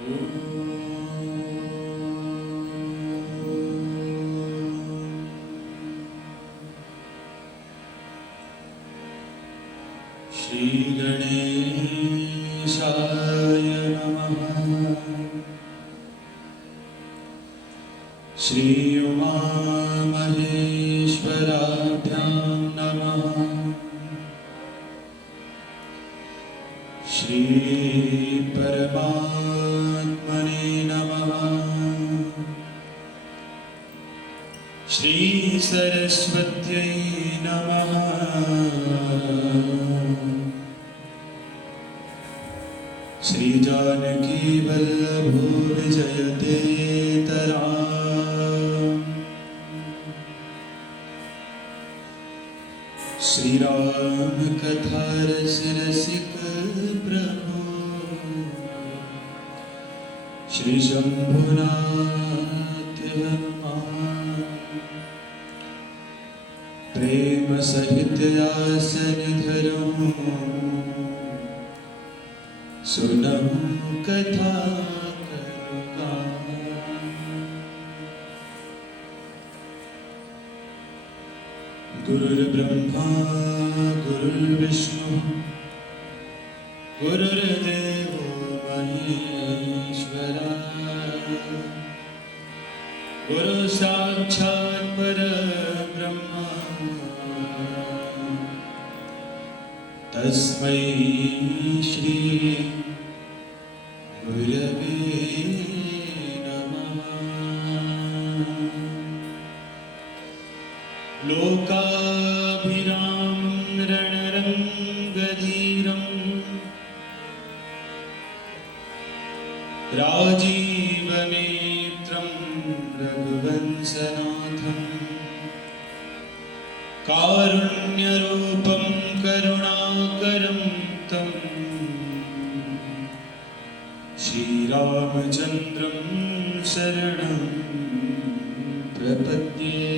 श्री गणेशाय नमः। श्री उमा महेश्वराभ्यां नमः। श्री परमात्मने नमः। श्री सरस्वत्यै नमः। श्री जानकी वल्लभो विजयतेतराम्। श्री राम कथा रस रसिक प्रभु। श्री शंभुनाथ हनुमान प्रेम सहित आसन धरो। सुनहु कथा करुगा। गुरुर्ब्रह्मा गुरुर्विष्णु गुरुर्देवो महेश्वरा। गुरु साक्षात् परब्रह्म तस्मै श्री गुरवे नमः। लोकाभिरामं रणरङ्गधीरं राजीवनेत्रं रघुवंशनाथं कारुण्यरूपं करुणाकरं तं श्रीरामचन्द्रं शरणं प्रपद्ये।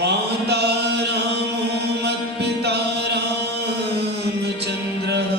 माता रामो मत्पिता रामचन्द्रः।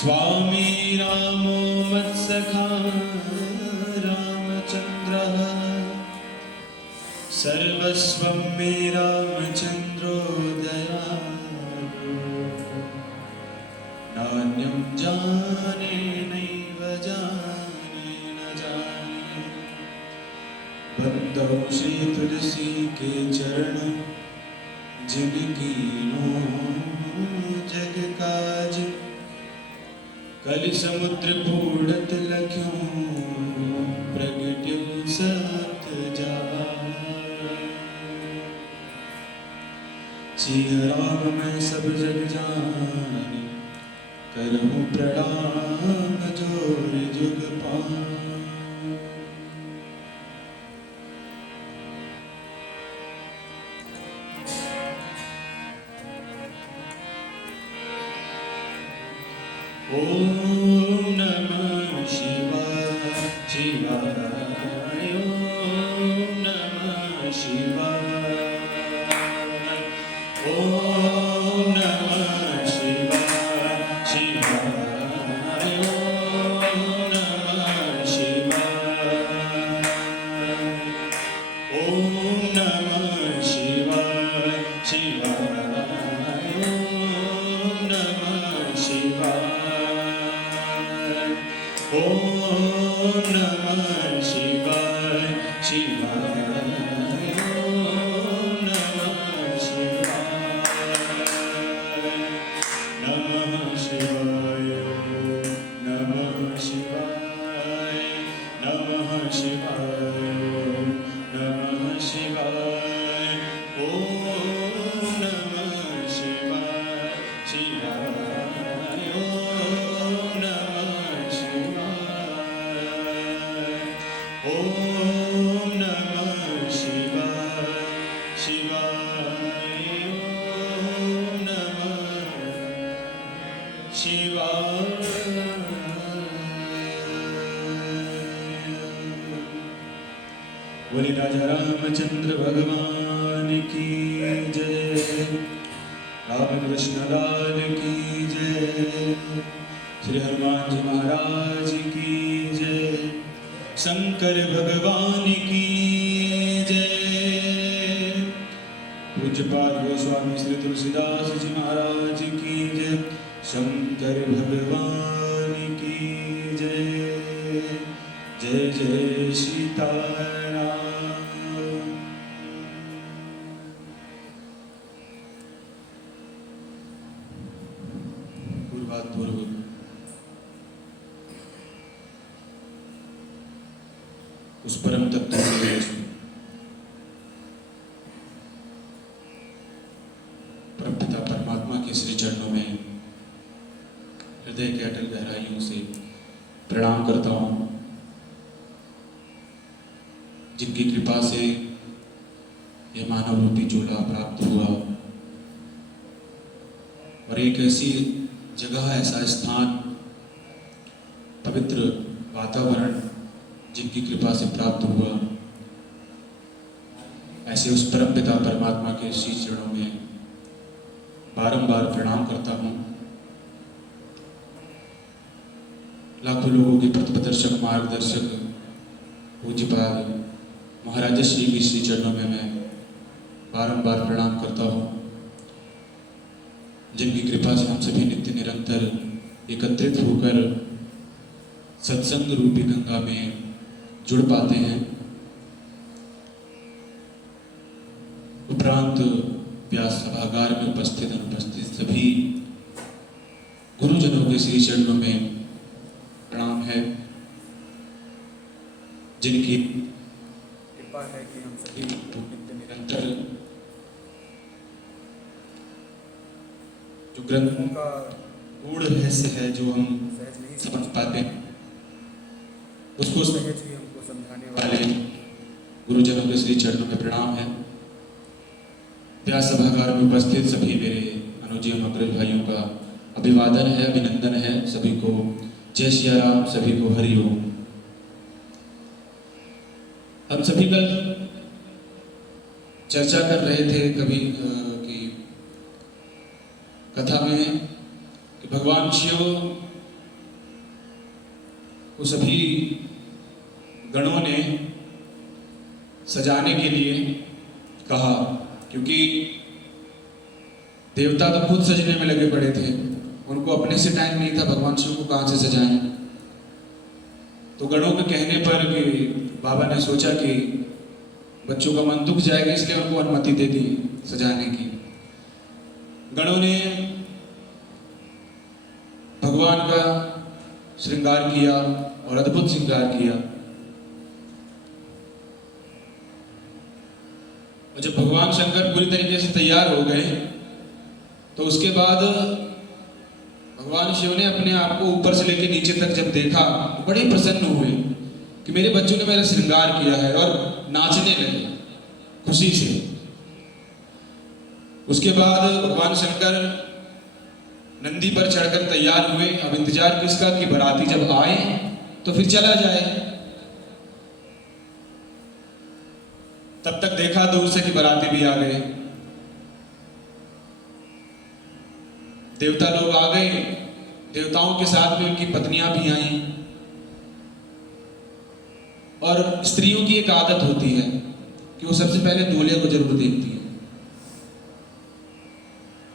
स्वामी रामो मत्सखा रामचन्द्रः। सर्वस्वं मे रामचन्द्रो दयालु। नान्यं जाने नैव जाने न जाने। बंदौ श्री तुलसी के चरण जिनकी नो जग काज। कलि समुद्र पूड़त लख्यों प्रगट्यो सत जाय। सिया राम मैं सब जग जानी। करहूँ प्रणाम जोर जुग पाए। ओम नमः शिवाय शिवाय। ओम नमः शिवाय। ओम नमः शिवाय शिवाय। ओम नमः शिवाय। ओम नमः शिवाय शिवाय। ओम नमः शिवाय। ओम नमः शिवाय शिवाय। ओम नमः शिवाय। नमः शिवाय नमः शिवाय। नमः शिवाय नमः शिवाय। ओम नमः शिवाय शिवाय। ओम नमः शिवाय। ओम नमः शिवाय शिवाय। ओम नमः शिवाय। बोले राजा रामचंद्र भगवान की जय। रामकृष्ण लाल की जय। श्री हनुमान जी महाराज की जय। शंकर भगवान की जय। पूज्यपाद गोस्वामी श्री तुलसीदास जी महाराज की जय। शंकर भगवान की जय। जय जय सीताराम। पूर्व उस परम तत्व के परमपिता परमात्मा के श्री चरणों में हृदय के अटल गहराइयों से प्रणाम करता हूँ, जिनकी कृपा से यह मानव रूपी चोला प्राप्त हुआ और एक ऐसी जगह, ऐसा स्थान, पवित्र वातावरण जिनकी कृपा से प्राप्त हुआ, ऐसे उस परम पिता परमात्मा के श्री चरणों में बारंबार प्रणाम करता हूँ। लाखों लोगों के पथप्रदर्शक मार्गदर्शक पूज्यपाद महाराज श्री के श्री चरणों में मैं बारंबार प्रणाम करता हूँ, जिनकी कृपा से हम सभी नित्य निरंतर एकत्रित होकर सत्संग रूपी गंगा में जुड़ पाते हैं। उपरांत व्यास सभागार में उपस्थित अनुपस्थित सभी गुरुजनों के श्री चरणों में प्रणाम है, जिनकी कृपा है कि हम सभी नित्य निरंतर जो ग्रंथों का गूढ़ रहस्य है, जो हम समझ पाते हैं, उसको सहज ही हमको समझाने वाले गुरुजनों के श्री चरणों में प्रणाम है। व्यास सभागार में उपस्थित सभी मेरे अनुज एवं अग्रज भाइयों का अभिवादन है, अभिनंदन है। सभी को जय सिया राम, सभी को हरि ओम। हम सभी कल चर्चा कर रहे थे कभी कि कथा में कि भगवान शिव को सभी गणों ने सजाने के लिए कहा, क्योंकि देवता तो खुद सजने में लगे पड़े थे, उनको अपने से टाइम नहीं था, भगवान शिव को कहाँ से सजाएं। तो गणों के कहने पर कि बाबा ने सोचा कि बच्चों का मन दुख जाएगा, इसलिए उनको अनुमति दे दी सजाने की। गणों ने भगवान का श्रृंगार किया और अद्भुत श्रृंगार किया। और जब भगवान शंकर पूरी तरीके से तैयार हो गए तो उसके बाद भगवान शिव ने अपने आप को ऊपर से लेकर नीचे तक जब देखा तो बड़े प्रसन्न हुए कि मेरे बच्चों ने मेरा श्रृंगार किया है, और नाचने लगे खुशी से। उसके बाद भगवान शंकर नंदी पर चढ़कर तैयार हुए। अब इंतजार किसका कि बाराती जब आए तो फिर चला जाए। तब तक देखा दूर से कि बाराती भी आ गए, देवता लोग आ गए, देवताओं के साथ में उनकी पत्नियां भी आईं। और स्त्रियों की एक आदत होती है कि वो सबसे पहले दूल्हे को जरूर देखती है।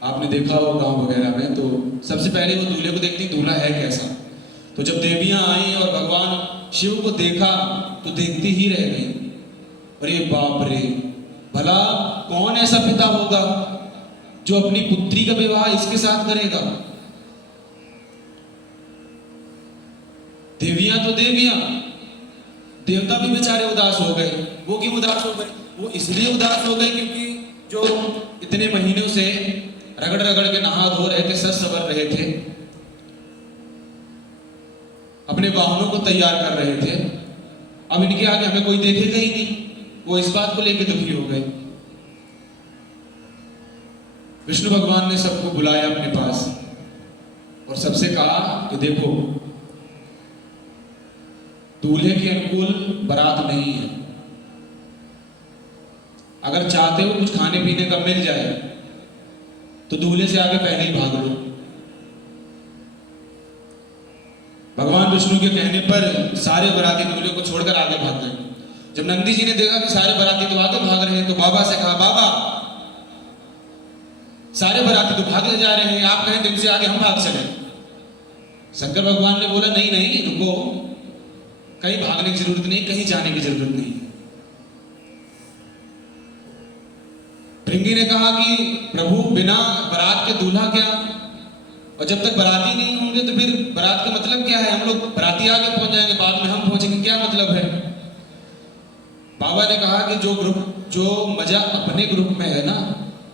आपने देखा हो गांव वगैरह में, तो सबसे पहले वो दूल्हे को देखती, दूल्हा है कैसा। तो जब देवियां आई और भगवान शिव को देखा तो देखती ही रह गई। अरे बाप रे, भला कौन ऐसा पिता होगा जो अपनी पुत्री का विवाह इसके साथ करेगा। देवियां तो देवियां, देवता भी बेचारे उदास हो गए। वो क्यों उदास हो गए? वो इसलिए उदास हो गए क्योंकि जो इतने महीनों से रगड़ रगड़ के नहा धो रहे थे, सज सवर रहे थे, अपने वाहनों को तैयार कर रहे थे, अब इनके आगे हमें कोई देखेगा ही नहीं। वो इस बात को लेकर दुखी हो गए। विष्णु भगवान ने सबको बुलाया अपने पास और सबसे कहा कि देखो, दूल्हे के अनुकूल बारात नहीं है। अगर चाहते हो कुछ खाने पीने का मिल जाए तो दूल्हे से आगे पहले ही भाग लो। भगवान विष्णु के कहने पर सारे बाराती दूल्हे को छोड़कर आगे भाग गए। जब नंदी जी ने देखा कि सारे बाराती तो आगे भाग रहे हैं, तो बाबा से कहा, बाबा सारे बाराती तो भागे जा रहे हैं, आप कहें तो इनसे आगे हम भाग चले। शंकर भगवान ने बोला, नहीं नहीं रुको, कहीं भागने की जरूरत नहीं, कहीं जाने की जरूरत नहीं। भृंगी ने कहा कि प्रभु बिना बारात के दूल्हा क्या, और जब तक बाराती नहीं होंगे तो फिर बारात का मतलब क्या है? हम लोग बाराती आगे पहुंच जाएंगे, बाद में हम पहुंचेंगे, क्या मतलब है? बाबा ने कहा कि जो मजा अपने ग्रुप में है ना,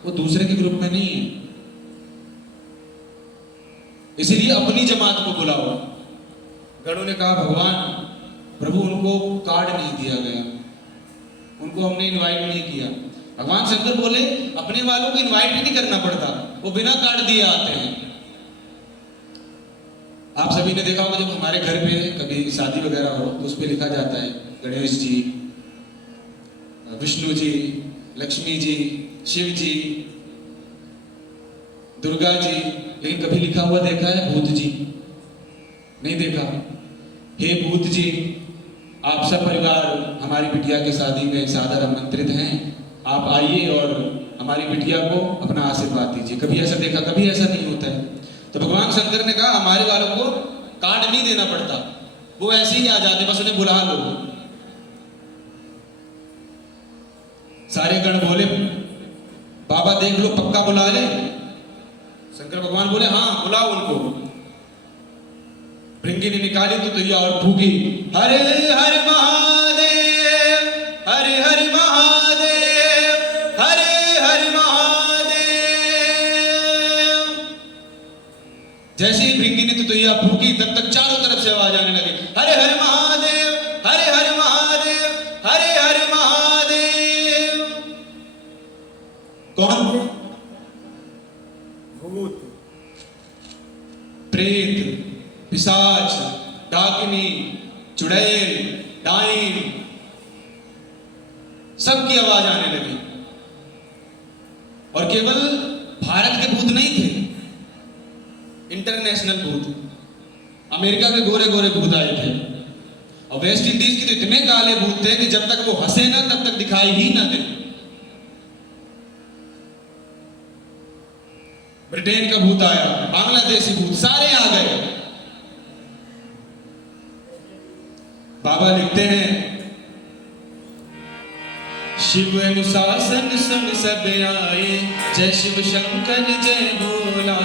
वो दूसरे के ग्रुप में नहीं है, इसीलिए अपनी जमात को बुलाओ। गणों ने कहा, भगवान प्रभु उनको कार्ड नहीं दिया गया, उनको हमने इनवाइट नहीं किया। भगवान शंकर बोले, अपने वालों को इनवाइट भी नहीं करना पड़ता, वो बिना कार्ड दिए आते हैं। आप सभी ने देखा होगा, जब हमारे घर पे कभी शादी वगैरह हो तो उस पर लिखा जाता है गणेश जी, विष्णु जी, लक्ष्मी जी, शिव जी, दुर्गा जी, लेकिन कभी लिखा हुआ देखा है भूत जी? नहीं देखा। हे भूत जी, आप सब परिवार हमारी बिटिया की शादी में सादर आमंत्रित हैं, आप आइए और हमारी बिटिया को अपना आशीर्वाद दीजिए। कभी ऐसा देखा? कभी ऐसा नहीं होता है। तो भगवान शंकर ने कहा, हमारे वालों को कार्ड नहीं देना पड़ता, वो ऐसे ही आ जाते, बस उन्हें बुला लो। सारे गण बोले, बाबा देख लो पक्का बुला ले। शंकर भगवान बोले, हाँ बुलाओ उनको। भृंगी ने निकाली तो तुया और फूकी, हरे हर महादेव, हरे हर महादेव, हरे हर महादेव। जैसे ही भृंगी ने तुया फूकी, तब तक चारों तरफ से आवाज आने लगी, हरे हर महादेव, हरे हर महादेव, हरे हर महादेव। कौन? भूत, प्रेत, पिशाच, डाकिनी, चुड़ैल, डाइन, सबकी आवाज आने लगी। और केवल भारत के भूत नहीं थे, इंटरनेशनल भूत, अमेरिका के गोरे गोरे भूत आए थे, और वेस्ट इंडीज के तो इतने काले भूत थे कि जब तक वो हंसे ना तब तक दिखाई ही ना दे। ब्रिटेन का भूत आया, बांग्लादेशी भूत, सारे आ गए। बाबा लिखते हैं, शिव अनुशासन सुन सब आए, जय शिव शंकर जय भोला।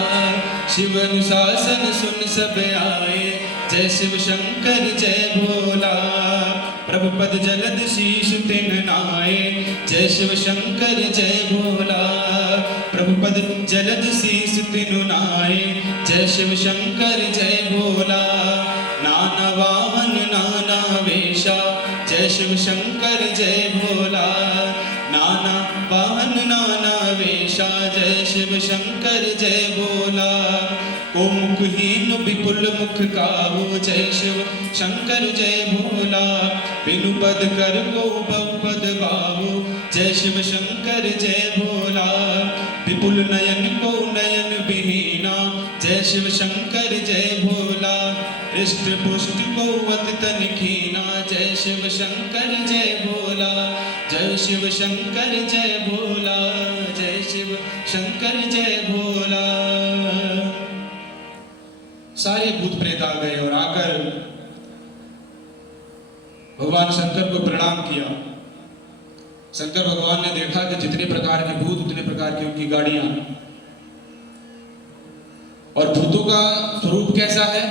शिव अनुशासन सुन सब आए, जय शिव शंकर जय भोला। प्रभु पद जलद शीश तिन नाए, जय शिव शंकर जय भोला। प्रभु पद जलद शीश तिनु नाए, जय शिव शंकर जय भोला। नाना वाहन नाना वेशा, जय शिव शंकर जय भोला। नाना वाहन नाना वेशा, जय शिव शंकर जय भोला। को मुखहीन विपुल मुख काहू, जय शिव शंकर जय भोला। बिनु पद कर को बहुपद बाहु, जय शिव शंकर जय भोला। विपुल नयन को नयन विहीना, जय शिव शंकर जय भोला। हृष्ट पुष्ट को अति तन कीना, जय शिव शंकर जय भोला। जय शिव शंकर जय भोला, जय शिव शंकर जय भोला। सारे भूत प्रेत आ गए और आकर भगवान शंकर को प्रणाम किया। शंकर भगवान ने देखा कि जितने प्रकार के भूत उतने प्रकार की उनकी गाड़ियां, और भूतों का स्वरूप कैसा है?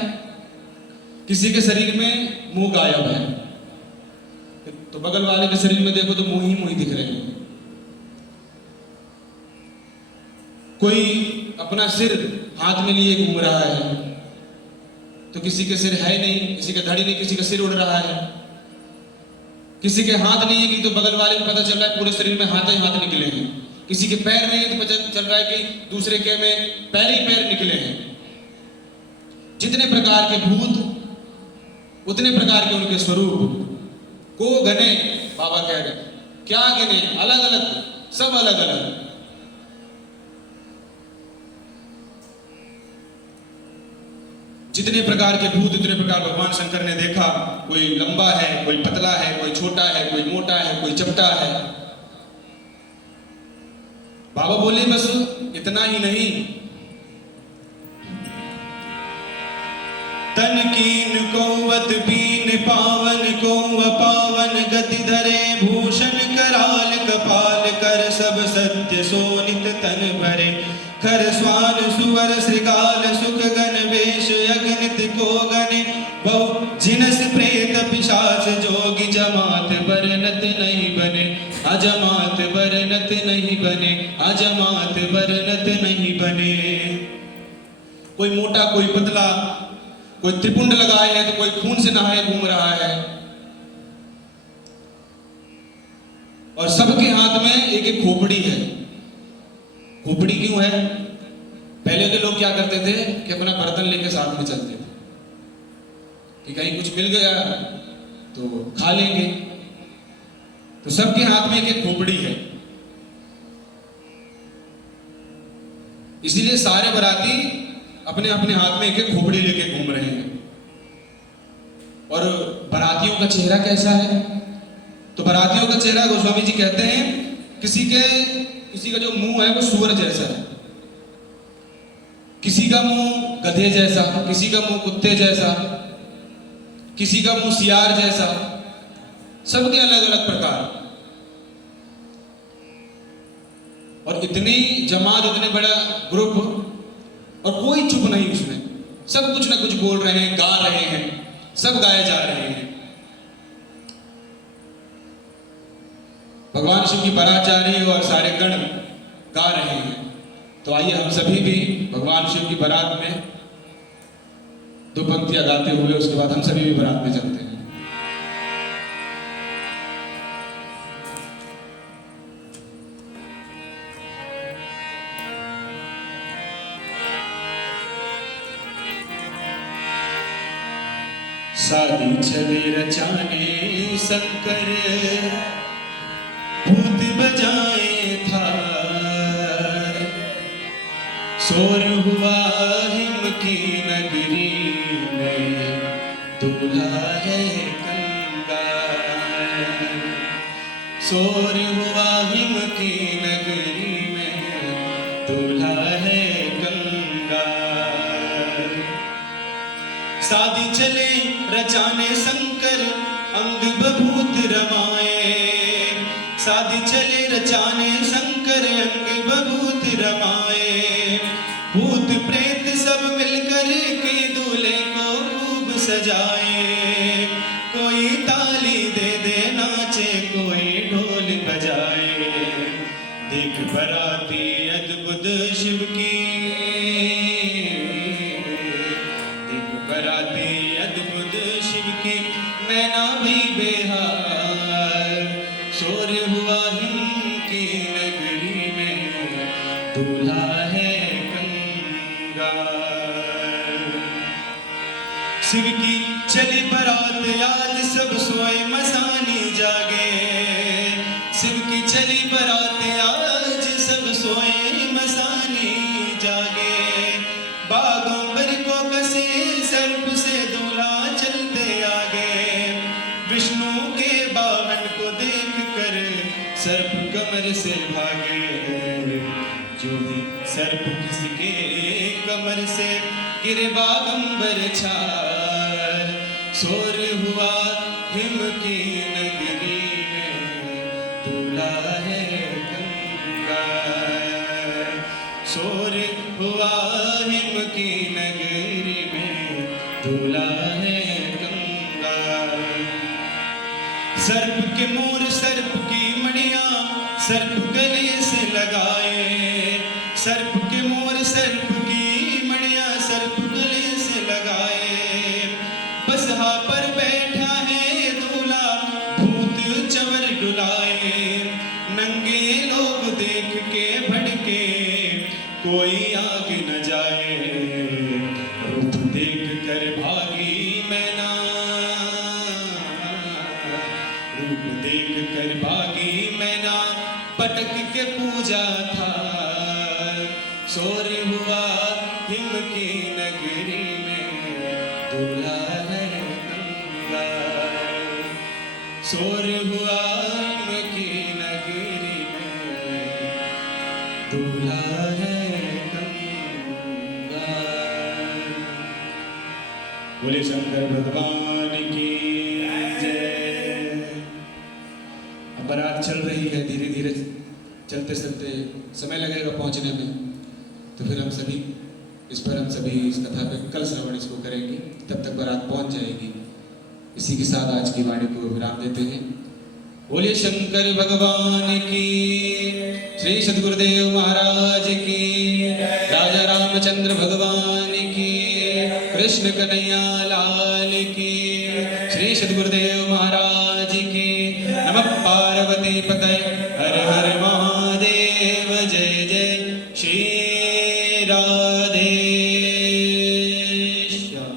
किसी के शरीर में मुंह गायब है, तो बगल वाले के शरीर में देखो तो मुंह ही दिख रहे हैं। कोई अपना सिर हाथ में लिए घूम रहा है, तो किसी के सिर है नहीं, किसी का धड़ी नहीं, किसी का सिर उड़ रहा है। किसी के हाथ नहीं है कि तो बगल वाले को पता चल रहा है पूरे शरीर में हाथ ही हाथ निकले हैं। किसी के पैर नहीं है तो पता चल रहा है कि दूसरे के में पैर ही पैर निकले हैं। जितने प्रकार के भूत उतने प्रकार के उनके स्वरूप। को गने, बाबा कह रहे, क्या गिने? अलग अलग, सब अलग अलग। जितने प्रकार के भूत उतने प्रकार भगवान शंकर ने देखा। कोई लंबा है, कोई पतला है, कोई छोटा है, कोई मोटा है, कोई चपटा है। बाबा बोले बस इतना ही नहीं, तन कीन कौवत बीन पावन को अपावन गति धरे भूषण कराल कपाल कर सब सत्य सोनित तन भरे खर स्वान सुवर श्रृगाल सुख गण वेश अगणित को गणे बहु जिनस प्रेत पिशाच जोगी जमात बरनत नहीं बने अजमात बरनत नहीं बने अजमात बरनत नहीं बने। कोई मोटा, कोई पतला, कोई त्रिपुंड लगाए है तो कोई खून से नहाए घूम रहा है, और सबके हाथ में एक एक खोपड़ी है। खोपड़ी क्यों है? पहले के लोग क्या करते थे कि अपना बर्तन लेके साथ में चलते थे कि कहीं कुछ मिल गया तो खा लेंगे, तो सबके हाथ में एक एक खोपड़ी है। इसीलिए सारे बाराती अपने अपने हाथ में एक एक खोपड़ी लेके घूम रहे हैं। और बारातियों का चेहरा कैसा है? तो बारातियों का चेहरा गोस्वामी जी कहते हैं किसी का जो मुंह है वो सूअर जैसा है, किसी का मुंह गधे जैसा, किसी का मुंह कुत्ते जैसा, किसी का मुंह सियार जैसा, सबके अलग अलग प्रकार। और इतनी जमात, इतने बड़ा ग्रुप, और कोई चुप नहीं उसमें, सब कुछ ना कुछ बोल रहे हैं, गा रहे हैं, सब गाए जा रहे हैं। भगवान शिव की बाराचारी और सारे गण गा रहे हैं। तो आइए हम सभी भी भगवान शिव की बारात में दो पंक्तियां गाते हुए उसके बाद हम सभी भी बारात में चलते हैं। शादी चले रचाने शंकर भूत बजाए थार, शोर हुआ हिम की नगरी में दूल्हा है कंगाल। शोर हुआ हिम की नगरी में दूल्हा है कंगाल। शादी चले रचाने शंकर अंग बभूत रमाए, शादी चले रचाने शंकर अंग बभूत रमाए। भूत प्रेत सब मिलकर के दूल्हे को खूब सजाए, कोई ताली दे दे नाचे, कोई ढोल बजाए। देख बराती अद्भुत शिव की, देख बराती अद्भुत शिव की, मैना भी बेहार। शोर हुआ हिम की नगरी में दूल्हा है कंगाल। शिव की चली बारात आज सब सोए मसानी जागे, शिव की चली बारात आज सब सोए मसानी जागे। बागों को कसे सर्प से दूल्हा चलते आगे, विष्णु के बावन को देख कर सर्प कमर से भागे। जो भी सर्प किसके कमर से गिरे बागंबर छार। शोर हुआ हिम की नगरी में दूल्हा है कंगाल। शोर हुआ हिम की नगरी में दूल्हा है कंगाल। सर्प के मोर सर्प की मणिया सर्प गले से लगाए, सर्प के मोर सर्प की मणिया सर्प गले से लगाए। बसहा पर बैठा है दूल्हा भूत चवर डुलाए, नंगे लोग देख के भड़के कोई आगे न जाए। रूप देख कर भागी मैना, रूप देख कर भागी मैना, पटक के पूजा था। शोर हुआ हिम की नगरी में दूल्हा है कंगाल। शोर हुआ की नगरी में, दूल्हा है कंगाल। बोले शंकर भगवान की जय। अब बारात चल रही है, धीरे धीरे चलते चलते समय लगेगा पहुंचने में, तो फिर हम सभी इस कथा पे कल श्रवण इसको करेंगे, तब तक बारात पहुंच जाएगी। इसी के साथ आज की वाणी को विराम देते हैं। बोलिए शंकर भगवान की, श्री सद्गुरुदेव महाराज की, राजा रामचंद्र भगवान की, कृष्ण कन्हैया लाल की, श्री सद्गुरुदेव महाराज की। नमः पार्वती पतये, हर हर महादेव, जय जय श्री राधे श्याम।